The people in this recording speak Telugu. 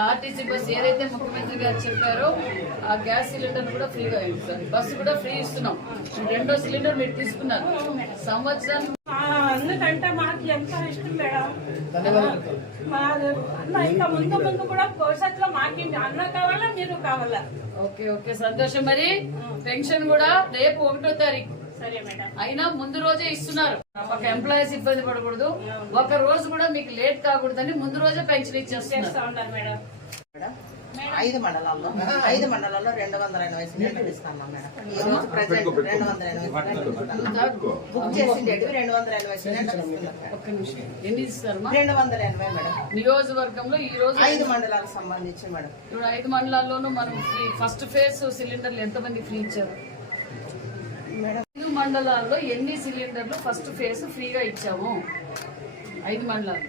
ఆర్టీసీ బస్ ఏదైతే ముఖ్యమంత్రి గారు చెప్పారో ఆ గ్యాస్ సిలిండర్ కూడా ఫ్రీగా ఇస్తారు బస్సు కూడా ఫ్రీ ఇస్తున్నాం. రెండో సిలిండర్ మీరు తీసుకున్నారు. సంవత్సరం ఆ, ఎందుకంటే మాకు ఎంతో ఇష్టం మేడం. మా అన్న ఇంకా ముందు ముందు కూడా భవిష్యత్తులో మాకు అన్న కావాలా మీరు కావాలా? Okay okay. సంతోషం మరి. పెన్షన్ కూడా రేపు ఒకటో తారీఖు. అయినా ముందు రోజే ఇస్తున్నారు. ఒక ఎంప్లాయీస్ ఇబ్బంది పడకూడదు. ఒక రోజు కూడా మీకు లేట్ కాకూడదని ముందు రోజే పెన్షన్ ఇచ్చేస్తున్నారు. మేడం. ఐదు మండలాల్లో ఐదు మండలాల్లో రెండు వందల ఎనభై సిలిండర్లు ఇస్తాను మేడం. ఈ రోజు ప్రజెంట్ రెండు వందల ఎనభై సిలిండర్లు ఇస్తున్నాం. బుక్ చేసిండేటివి రెండు వందల ఎనభై సిలిండర్లు ఇస్తున్నాం మేడం. ఒక్క నిమిషం. ఎన్ని ఇస్తారమ్మా? రెండు వందల ఎనభై మేడం. నియోజకవర్గంలో ఈ రోజు ఐదు మండలాలకు సంబంధించి మేడం. ఇప్పుడు ఐదు మండలాల్లోనూ మనం ఫస్ట్ ఫేజ్ సిలిండర్లు ఎంతమంది ఫ్రీ ఇచ్చారు? మేడం మండలాల్లో ఎన్ని సిలిండర్లు ఫస్ట్ ఫేజ్ ఫ్రీగా ఇచ్చాము? ఐదు మండలాలు.